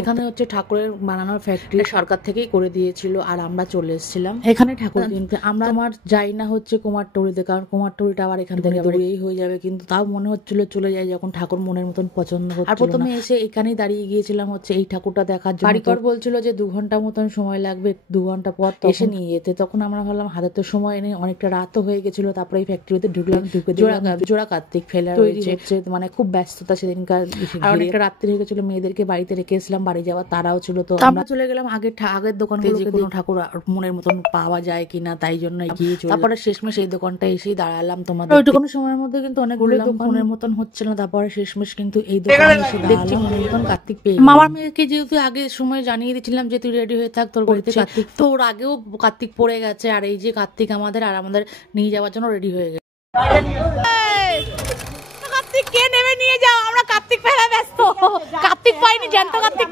এখানে হচ্ছে ঠাকুরের বানানোর ফ্যাক্টরি সরকার থেকেই করে দিয়েছিল, আর আমরা চলে এসেছিলাম এখানে ঠাকুর কিনতে। আমরা আমার যাই না হচ্ছে কুমারটুলিতে, কারণ কুমারটুলিটা আবার এখান থেকে দূরেই হয়ে যাবে, কিন্তু তাও মনে হচ্ছিল চলে যাই যখন ঠাকুর মনের মতন পছন্দ হচ্ছিল। আর প্রথমে এসে এখানেই দাঁড়িয়ে গিয়েছিলাম হচ্ছে এই ঠাকুরটা দেখার জন্য। কারিগর বলছিল যে 2 ঘন্টা মতন সময় লাগবে, 2 ঘন্টা পর এসে নিয়ে যেতে। তখন আমরা ভাবলাম হাতে তো সময় নেই, অনেকটা রাতও হয়ে গেছিল। তারপরে এই ফ্যাক্টরিতে ঢুকলাম, ঢুকে জোড়া কার্তিক ফেলা হচ্ছে, মানে খুব ব্যস্ততা সেদিনকার, আর অনেকটা রাত্রি হয়ে গেছিল। মেয়েদেরকে বাড়িতে রেখে এসলাম, বাড়ি যাওয়ার তারাও ছিল। তো আমরা চলে গেলাম আগের দোকানগুলোতে, কোনো ঠাকুর মনের মতন পাওয়া যায় কিনা, তাই জন্য এগিয়ে চলে। তারপরে শেষমেশ এই দোকানটা এসেই দাঁড়ালাম। তোমাদের ওইটুকুনো সময়ের মধ্যে কিন্তু অনেকগুলো দোকানের মতন হচ্ছিল না। তারপরে শেষমেশ কিন্তু এই দোকানে এসে দাঁড়ালাম, মনের মতন কার্তিক পেয়ে। মামার মেয়েকে যেহেতু আগে সময় জানিয়ে দিয়েছিলাম যে তুই রেডি হয়ে থাক, তোর বাড়িতে কার্তিক, তো ওর আগেও কার্তিক পড়ে গেছে। আর এই যে কার্তিক আমাদের নিয়ে যাওয়ার জন্য রেডি হয়ে গেছে। কার্তিক কে নেমে নিয়ে যাও, আমরা কার্তিক ফেলা ব্যস্ত। কার্তিক পাইনি, জ্যান্ত কার্তিক